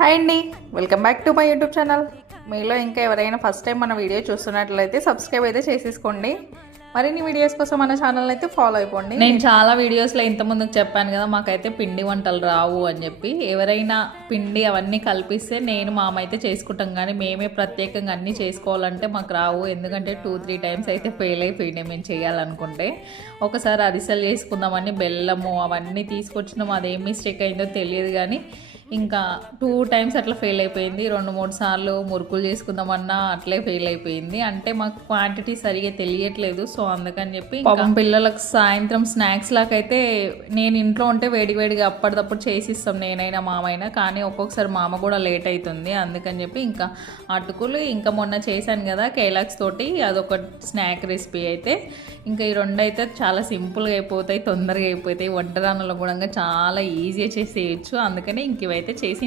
Hi అండి, welcome back to my YouTube channel. మీలో ఇంకా ఎవరైనా ఫస్ట్ టైం మన వీడియో చూస్తున్నట్లయితే సబ్స్క్రైబ్ అయితే చేసేసుకోండి. మరిన్ని వీడియోస్ కోసం మన ఛానల్ అయితే ఫాలో అయిపోండి. నేను చాలా వీడియోస్లో ఇంతకుముందుకు చెప్పాను కదా, మాకైతే పిండి వంటలు రావు అని చెప్పి. ఎవరైనా పిండి అవన్నీ కల్పిస్తే నేను మామైతే చేసుకుంటాం, కానీ మేమే ప్రత్యేకంగా అన్నీ చేసుకోవాలంటే మాకు రావు. ఎందుకంటే 2-3 టైమ్స్ అయితే ఫెయిల్ అయిపోయినాయి మేము చేయాలనుకుంటే. ఒకసారి అరిసెలు చేసుకుందామని బెల్లము అవన్నీ తీసుకొచ్చినాం, అదేం మిస్టేక్ అయిందో తెలియదు, కానీ ఇంకా 2 టైమ్స్ అట్లా ఫెయిల్ అయిపోయింది. 2-3 సార్లు మురుకులు చేసుకుందామన్నా అట్లే ఫెయిల్ అయిపోయింది. అంటే మాకు క్వాంటిటీ సరిగా తెలియట్లేదు, సో అందుకని చెప్పి పాపం పిల్లలకు సాయంత్రం స్నాక్స్ లాకైతే నేను ఇంట్లో ఉంటే వేడివేడిగా అప్పటిదప్పుడు చేసిస్తాం నేనైనా మామైనా, కానీ ఒక్కొక్కసారి మామ కూడా లేట్ అవుతుంది. అందుకని చెప్పి ఇంకా అటుకులు, ఇంకా మొన్న చేశాను కదా కేలాక్స్ తోటి, అదొక స్నాక్ రెసిపీ అయితే. ఇంకా ఈ రెండు అయితే చాలా సింపుల్గా అయిపోతాయి, తొందరగా అయిపోతాయి, వంటరానులో కూడా చాలా ఈజీగా చేసేయచ్చు. అందుకని ఇంక ఇవైతే చేసి